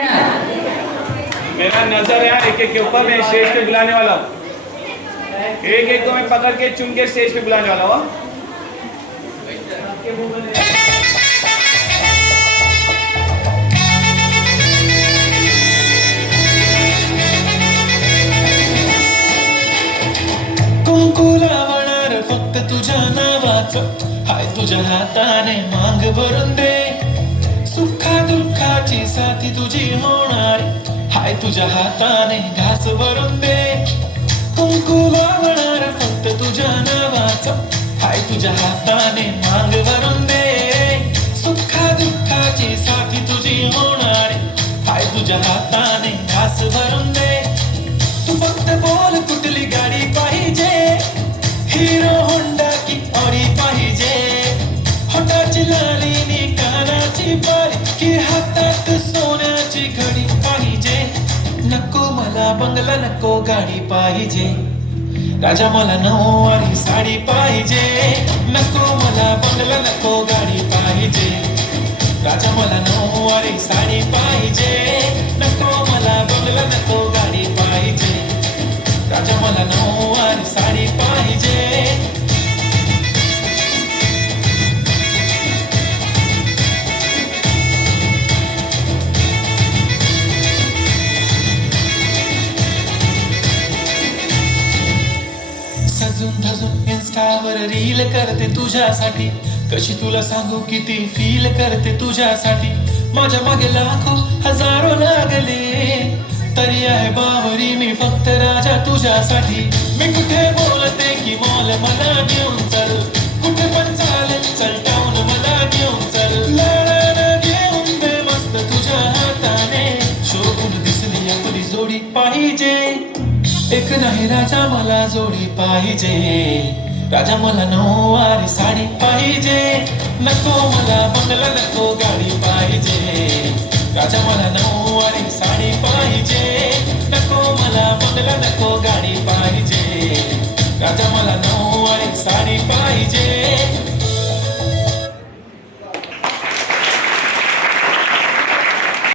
मेरा नजर है एक एक के ऊपर, मैं स्टेज पे बुलाने वाला हूँ। एक एक को मैं पकड़ के चुन के स्टेज पे बुलाने वाला हूँ। कुंकू लावणार फक्त तुझ्या नावाचं, हाय तुझ्या हाताने मांग भरून दे. सुखा दुःखाची साथी तुझी होणार, हाय तुझ्या हाताने घास भरून दे. कुंकू लावणार फक्त तुझ्या नावाचं, हाय तुझ्या हाताने मांग भरून दे. सुखा दुःखाची साथी तुझी होणार, हाय तुझ्या हाताने घास भरून दे. तू फक्त बोल कुठली गाडी पाहिजे, हिरो होंडा की ऑडी पाहिजे. होटाची लाली नी कानाची बाली, की हातात सोन्याची घडी पाहिजे. नको मला बंगला, नको गाडी पाहिजे. राजा मला नऊवारी साडी पाहिजे. नको मला बंगला, नको गाडी पाहिजे. राजा मला नऊवारी साडी पाहिजे. नको मला बंगला, नको गाडी पाहिजे. राजा मला नऊवारी साडी पाहिजे. सजून धजून इन्स्टावर रील करते तुझ्यासाठी, कशी तुला सांगू किती फील करते तुझ्यासाठी. माझ्या मागे लाखो हजारो लागले, तरी आहे बावरी मी फक्त राजा तुझ्यासाठी. मी कुठे बोलते की मॉल मला घेऊन चल, कुठे पण चालेल चल टाऊन मला घेऊन चल. लढायला घेऊन दे मस्त तुझ्या हाताने, शोभून दिसली आपली जोडी पाहिजे. एक नाही राजा मला जोडी पाहिजे. राजा मला नऊवारी साडी पाहिजे. नको मला बंगला, नको गाडी पाहिजे. राजा मला नऊवारी साडी पाहिजे. नको मला बंगला, नको गाडी पाहिजे. राजा मला नऊवारी साडी पाहिजे.